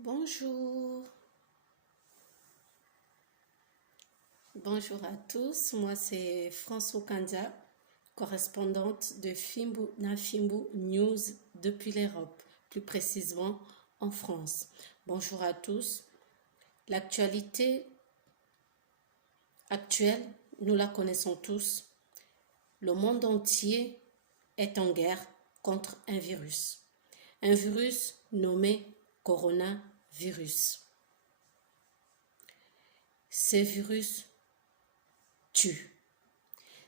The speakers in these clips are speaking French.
Bonjour, bonjour à tous. Moi, c'est François Kanda, correspondante de Fimbu News depuis l'Europe, plus précisément en France. Bonjour à tous. L'actualité actuelle, nous la connaissons tous. Le monde entier est en guerre contre un virus nommé coronavirus. Ce virus tue.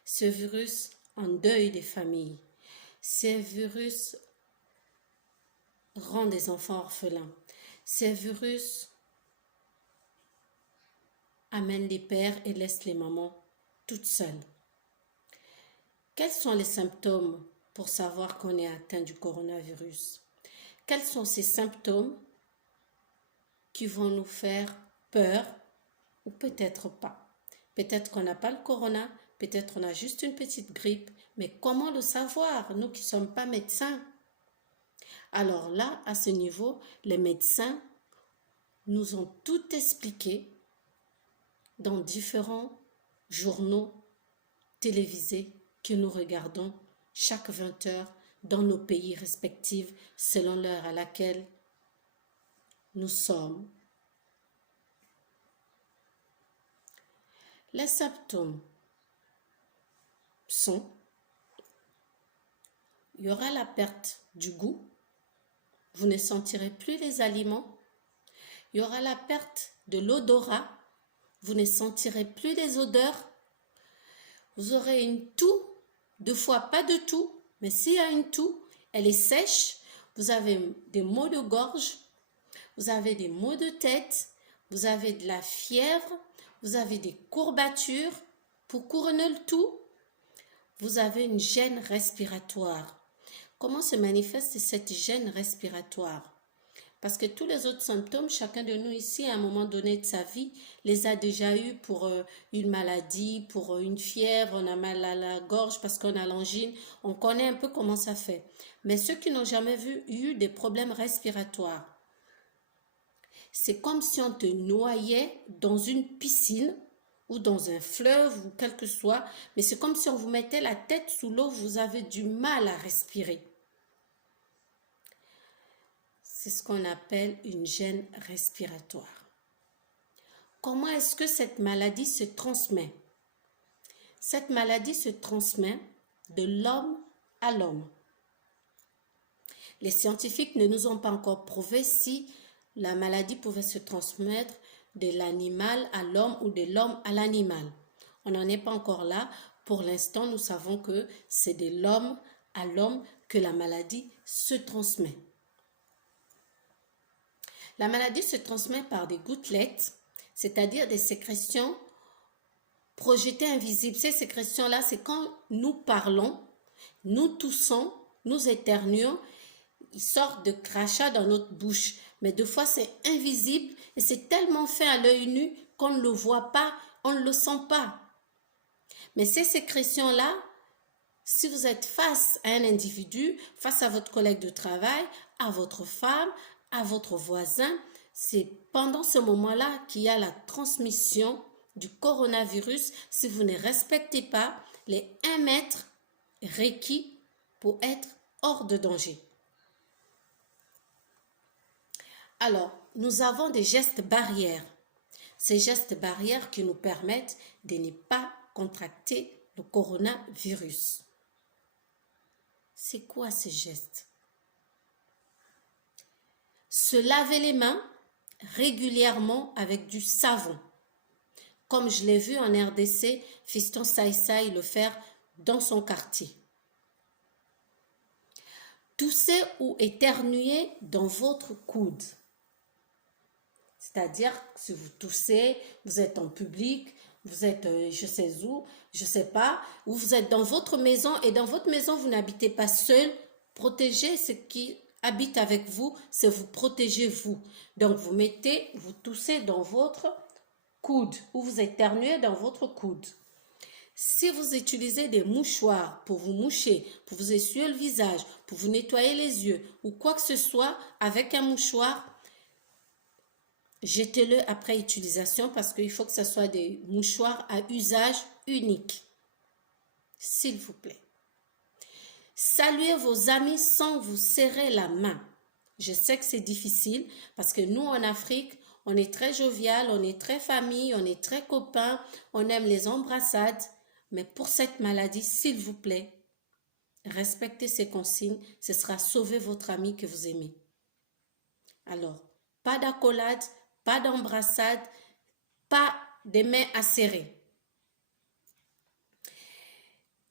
Ce virus endeuille des familles. Ce virus rend des enfants orphelins. Ce virus amène les pères et laisse les mamans toutes seules. Quels sont les symptômes pour savoir qu'on est atteint du coronavirus? Quels sont ces symptômes qui vont nous faire peur ou peut-être pas? Peut-être qu'on n'a pas le corona, peut-être qu'on a juste une petite grippe, mais comment le savoir, nous qui ne sommes pas médecins? Alors là, à ce niveau, les médecins nous ont tout expliqué dans différents journaux télévisés que nous regardons chaque 20 heures dans nos pays respectifs selon l'heure à laquelle nous sommes. Les symptômes sont: il y aura la perte du goût, vous ne sentirez plus les aliments. Il y aura la perte de l'odorat, vous ne sentirez plus les odeurs. Vous aurez une toux, deux fois pas de toux, mais s'il y a une toux, elle est sèche. Vous avez des maux de gorge, vous avez des maux de tête, vous avez de la fièvre, vous avez des courbatures. Pour couronner le tout, vous avez une gêne respiratoire. Comment se manifeste cette gêne respiratoire? Parce que tous les autres symptômes, chacun de nous ici, à un moment donné de sa vie, les a déjà eus pour une maladie, pour une fièvre, on a mal à la gorge parce qu'on a l'angine. On connaît un peu comment ça fait. Mais ceux qui n'ont jamais eu des problèmes respiratoires, c'est comme si on te noyait dans une piscine ou dans un fleuve ou quel que soit, mais c'est comme si on vous mettait la tête sous l'eau, vous avez du mal à respirer. C'est ce qu'on appelle une gêne respiratoire. Comment est-ce que cette maladie se transmet? Cette maladie se transmet de l'homme à l'homme. Les scientifiques ne nous ont pas encore prouvé si la maladie pouvait se transmettre de l'animal à l'homme ou de l'homme à l'animal. On n'en est pas encore là. Pour l'instant, nous savons que c'est de l'homme à l'homme que la maladie se transmet. La maladie se transmet par des gouttelettes, c'est-à-dire des sécrétions projetées invisibles. Ces sécrétions-là, c'est quand nous parlons, nous toussons, nous éternuons, ils sortent de crachats dans notre bouche. Mais deux fois, c'est invisible et c'est tellement fait à l'œil nu qu'on ne le voit pas, on ne le sent pas. Mais ces sécrétions-là, si vous êtes face à un individu, face à votre collègue de travail, à votre femme, à votre voisin, c'est pendant ce moment-là qu'il y a la transmission du coronavirus si vous ne respectez pas les 1 mètre requis pour être hors de danger. Alors, nous avons des gestes barrières. Ces gestes barrières qui nous permettent de ne pas contracter le coronavirus. C'est quoi ces gestes? Se laver les mains régulièrement avec du savon. Comme je l'ai vu en RDC, Fiston Saïsaï le faire dans son quartier. Tousser ou éternuer dans votre coude. C'est-à-dire que si vous toussez, vous êtes en public, vous êtes je sais où, je sais pas, ou vous êtes dans votre maison et dans votre maison, vous n'habitez pas seul. Protégez ce qui habite avec vous, c'est vous protéger vous. Donc vous toussez dans votre coude ou vous éternuez dans votre coude. Si vous utilisez des mouchoirs pour vous moucher, pour vous essuyer le visage, pour vous nettoyer les yeux ou quoi que ce soit avec un mouchoir, jetez-le après utilisation parce qu'il faut que ce soit des mouchoirs à usage unique. S'il vous plaît. Saluez vos amis sans vous serrer la main. Je sais que c'est difficile parce que nous en Afrique, on est très jovial, on est très famille, on est très copains, on aime les embrassades. Mais pour cette maladie, s'il vous plaît, respectez ces consignes, ce sera sauver votre ami que vous aimez. Alors, pas d'accolade, pas d'embrassade, pas des mains à serrer.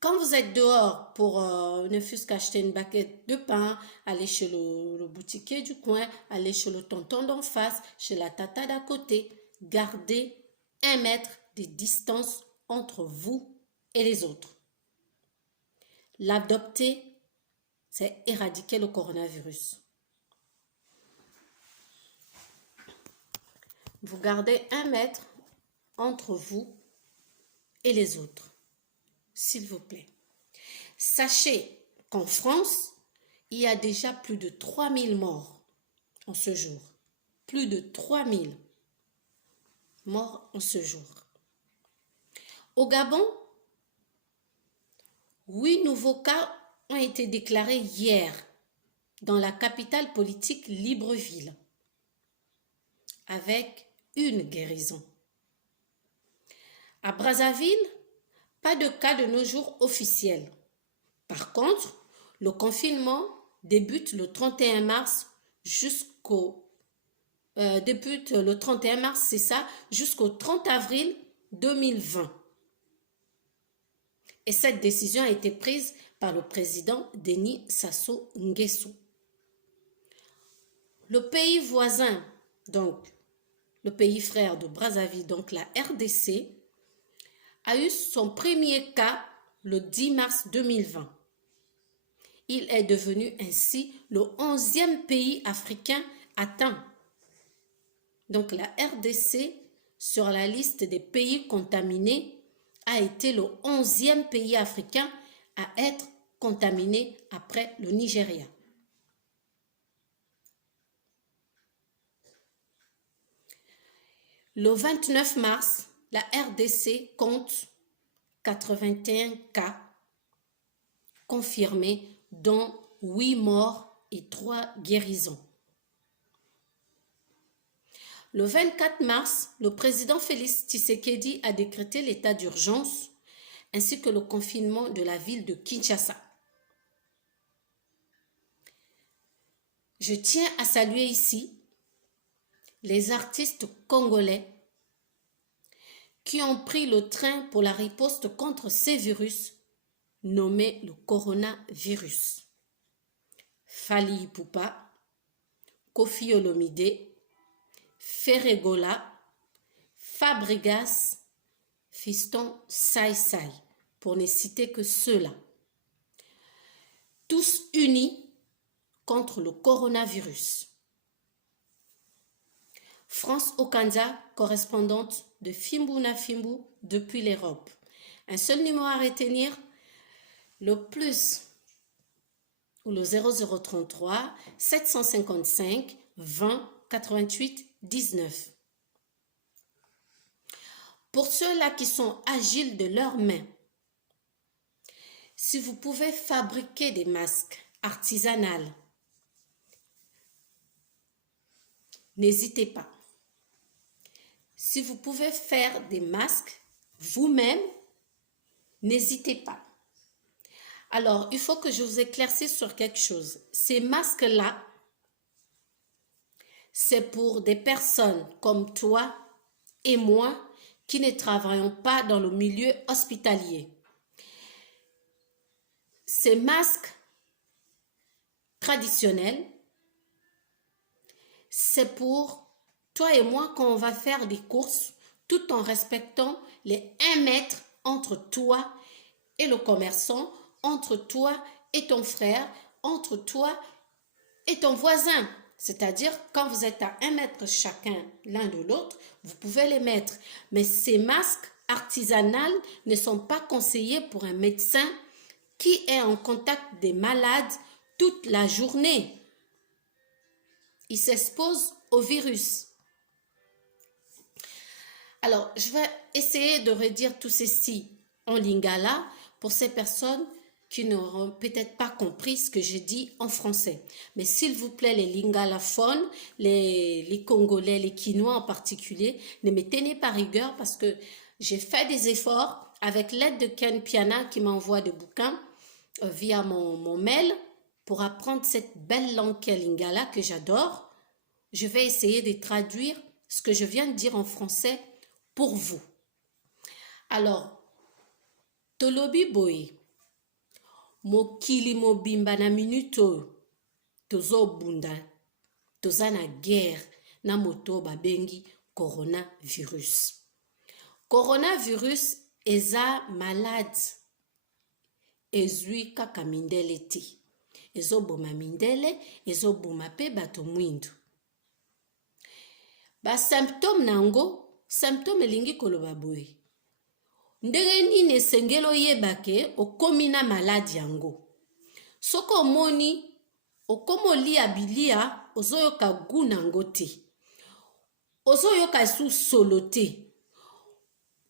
Quand vous êtes dehors pour ne fût-ce qu'acheter une baguette de pain, aller chez le boutiquier du coin, aller chez le tonton d'en face, chez la tata d'à côté, gardez 1 mètre de distance entre vous et les autres. L'adopter, c'est éradiquer le coronavirus. Vous gardez 1 mètre entre vous et les autres. S'il vous plaît. Sachez qu'en France, il y a déjà plus de 3000 morts en ce jour. Plus de 3000 morts en ce jour. Au Gabon, 8 nouveaux cas ont été déclarés hier dans la capitale politique Libreville, avec une guérison. À Brazzaville, pas de cas de nos jours officiels. Par contre, le confinement débute le 31 mars jusqu'au 30 avril 2020. Et cette décision a été prise par le président Denis Sassou Nguesso. Le pays voisin, donc le pays frère de Brazzaville, donc la RDC, a eu son premier cas le 10 mars 2020. Il est devenu ainsi le 11e pays africain atteint. Donc la RDC, sur la liste des pays contaminés, a été le 11e pays africain à être contaminé après le Nigeria. Le 29 mars, la RDC compte 81 cas confirmés, dont 8 morts et 3 guérisons. Le 24 mars, le président Félix Tshisekedi a décrété l'état d'urgence ainsi que le confinement de la ville de Kinshasa. Je tiens à saluer ici les artistes congolais qui ont pris le train pour la riposte contre ces virus nommé le coronavirus. Fally Ipupa, Koffi Olomide, Ferregola, Fabregas, Fiston Sai Sai, pour ne citer que ceux-là. Tous unis contre le coronavirus. France Okanza, correspondante de Fimbu na Fimbu depuis l'Europe. Un seul numéro à retenir, le plus ou le 0033 755 20 88 19. Pour ceux-là qui sont agiles de leurs mains, si vous pouvez fabriquer des masques artisanaux, n'hésitez pas. Si vous pouvez faire des masques vous-même, n'hésitez pas. Alors, il faut que je vous éclaircisse sur quelque chose. Ces masques-là, c'est pour des personnes comme toi et moi qui ne travaillons pas dans le milieu hospitalier. Ces masques traditionnels, c'est pour toi et moi quand on va faire des courses tout en respectant les 1 mètre entre toi et le commerçant, entre toi et ton frère, entre toi et ton voisin. C'est-à-dire, quand vous êtes à 1 mètre chacun l'un de l'autre, vous pouvez les mettre. Mais ces masques artisanaux ne sont pas conseillés pour un médecin qui est en contact des malades toute la journée. Il s'expose au virus. Alors, je vais essayer de redire tout ceci en lingala pour ces personnes qui n'auront peut-être pas compris ce que je dis en français. Mais s'il vous plaît, les lingalaphones, les Congolais, les Quinois en particulier, ne me tenez pas rigueur parce que j'ai fait des efforts avec l'aide de Ken Piana qui m'envoie des bouquins via mon mail pour apprendre cette belle langue qu'est lingala que j'adore. Je vais essayer de traduire ce que je viens de dire en français pour vous. Alors, tolobi boye. Mokili mobimba na minute oyo tozobunda toza na guerre na moto babengi coronavirus. Coronavirus eza malade ezwi kaka mindele te. Ezoboma mindele, ezoboma pe bato mwindu. Ba symptôme nango, symptôme elingi koloba boye. Ndenge nini esengeli oyeba ke okomi na maladi yango. Soko omoni okomi olia bilia ozoyoka gu nango te. Ozoyoka esu solo te.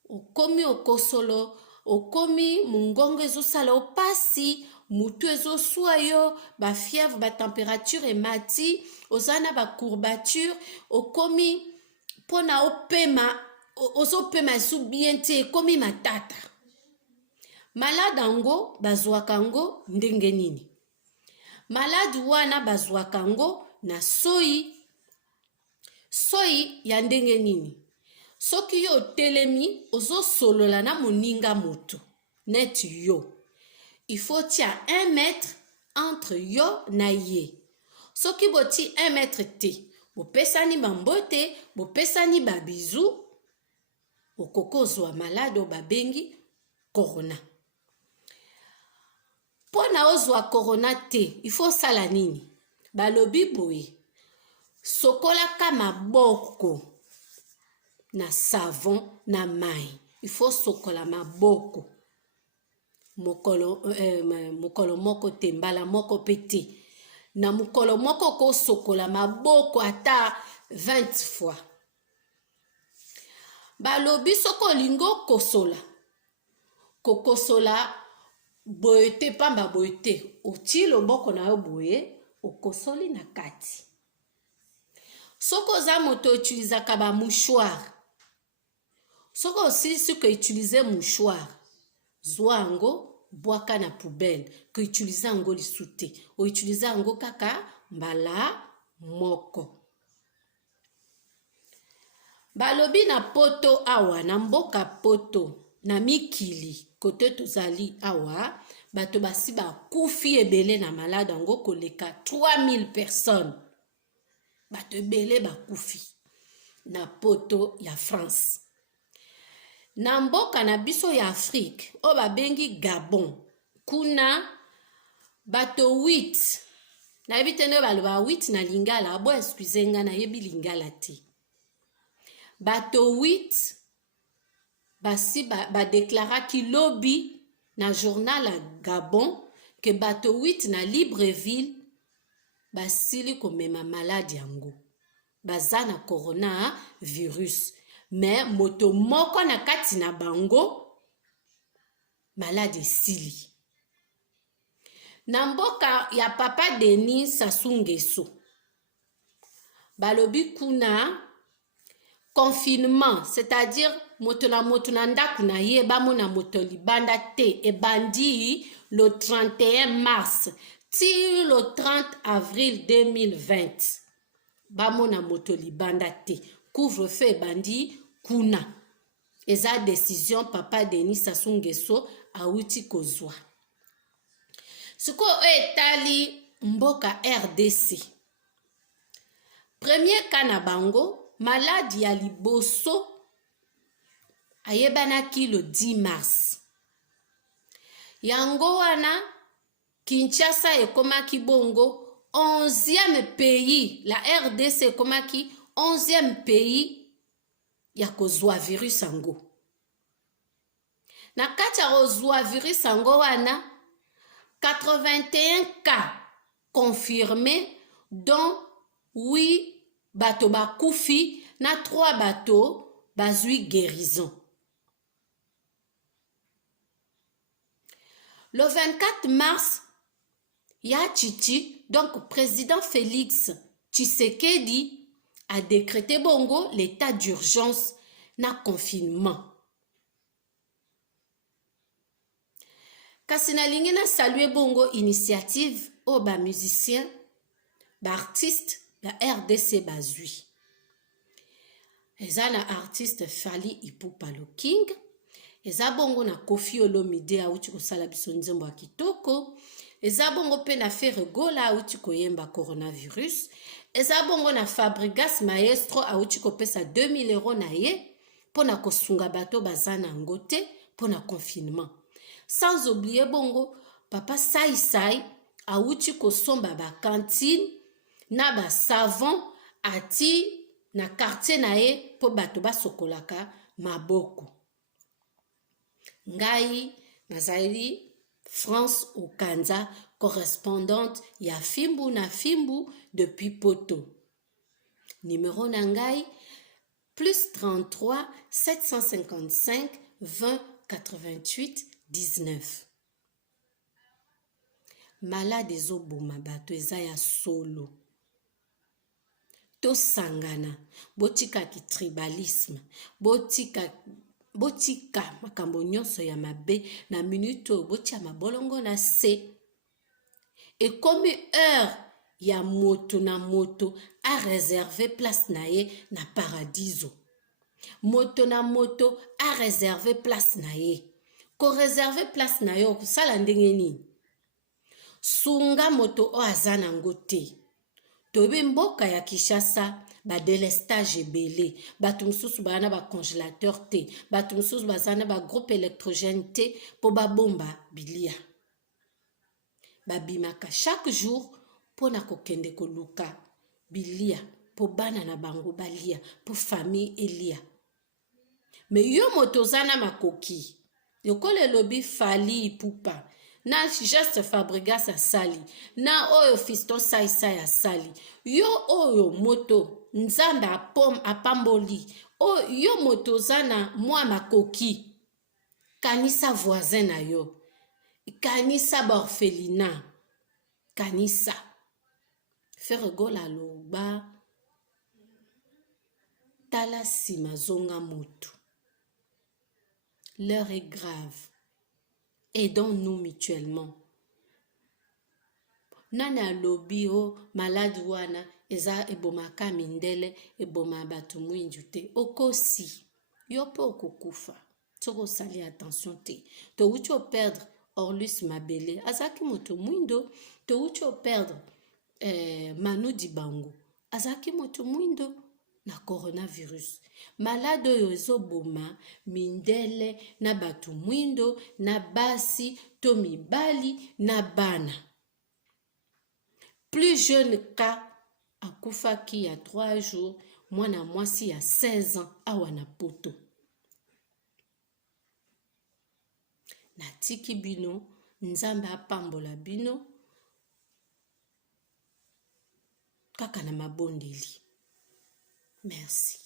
Okomi okosolo, okomi mongongo ezosala opasi, mutu ezosua yo, ba fièvre, ba température emati, ozana ba courbature, okomi pona opema ozopema esu bien te ekomi matata. Malade yango bazwaka yango ndenge nini? Malade wana bazwaka yango na soi ya ndenge nini? Soki yo telemi ozosolola na moninga moto net yo. Il faut tia 1 mètre entre yo na ye. Soki boti 1 mètre te, bopesani bambote, bopesani babizu, okokozwa malade babengi corona. Pona ozwa corona te, il faut sala nini? Balobi boye, sokolaka maboko na savon na mai. Il faut sokola maboko. Mokolo moko te, mbala moko pete. Na mokolo moko ko sokola maboko ata 20 fois. Balobi soko lingo kosola. Kokosola boyete pamba boyete. Oti loboko na yo boye, okosoli na kati. Soko za moto utilizaka ba mouchoir. Soko osisi ko utiliser mouchoir. Zwa yango bwaka na poubelle. Ko utiliser yango lisu te. O utiliser yango kaka mbala moko. Balobi na poto awa, na mboka poto, na mikili, kote tozali awa, bato basi bakufi ebele na malade yango koleka 3000 personnes. Bato ebele bakufi na poto ya France. Na mboka na biso ya Afrique, o babengi Gabon, kuna bato 8. Na yebi tene baloba 8 na lingala, abo excuse nga na yebi lingala te. Bato 8 basi deklaraki lobby na journal à Gabon que bato 8 na Libreville basili komema malade yango. Baza na coronavirus. Mais moto moko na kati na bango malade sili. Na mboka ya Papa Denis Sassou Nguesso, balobi kuna confinement, c'est-à-dire moto na ndaku na ye bamona moto libanda te ebandi le 31 mars ti le 30 avril 2020. Bamona moto libanda te. Couvre-feu ebandi kuna. Eza décision Papa Denis Sassou Nguesso awuti kozwa. Siko etali mboka RDC. Premier cas na bango, maladi ya liboso ayebanaki le 10 mars. Yango wana Kinshasa ekomaki bongo 11e pays, la RDC ekomaki 11e pays ya kozwa virus yango. Na kati ya kozwa virus yango wana 81 cas confirmés, dont 8 bato bakufi na 3 bato bazui guérison. Le 24 mars, ya Chichi, donc président Félix Tshisekedi, a décrété bongo l'état d'urgence na confinement. Kasi nalingi na saluer bongo initiative o ba musicien, ba artiste ya RDC bazui. Eza na artiste Fally Ipupa le King, eza bongo na Koffi Olomide auti kosala biso nzembo ya kitoko, eza bongo pe na Ferregola auti koyemba coronavirus, eza bongo na Fabrigas Maestro auti kopesa 2000 € na ye pona kosunga bato baza nango te pona confinement. Sans oublier bongo papa Sai Sai auti kosomba ba cantine na ba savon ati na quartier na ye po bato basokolaka maboko. Ngai nazali France Okanza, correspondante ya Fimbu na Fimbu depuis Poto. Numéro na ngai plus 33 755 20 88 19. Malade ezoboma bato eza ya solo. Tosangana, botika ki tribalisme, botika makambo nyonso ya mabe na minuto botia mabolongo na se. Et comme heure ya moto na moto a réservé place na ye na paradiso. Moto na moto a réservé place na ye. Ko réservé place na yo kusala ndenge nini? Sunga moto o aza nango te. Tobi mboka ya Kinshasa ba délestage ebele, bato mosusu bana ba congélateur te, bato mosusu bazana ba groupe électrogène te po ba bomba bilia. Babimaka chaque jour pona kokende koluka bilia po bana na bango balia, po famille elia. Mais yo moto zana makoki, yokole lobi Fally Ipupa, na Just Fabrigas asali, na oyo Fiston Sai Sai asali, yo oyo moto nzambe apamboli, yo moto zana mwa makoki, kanisa voisin na yo, kanisa orphelinat, kanisa. Ferregola loba, tala sima zonga moto. L'heure est grave. Aidons-nous mutuellement. Nana lobi o malade wana eza ebomaka mindele eboma bato mwindu te. Okosi yo pe okokufa. Toko sali attention te. To uti o perdre Orlus Mabele azaki moto mwindo. To uti o perdre Manu Dibango azaki moto mwindo na coronavirus. Malade oyo ezoboma mindele na bato mwindo na basi to mibali na bana. Plus jeune cas akufaki ya 3 jours, mwana mwasi ya 16 ans awa na Poto. Natiki bino, nzambe apambola bino kaka na mabondeli. Merci.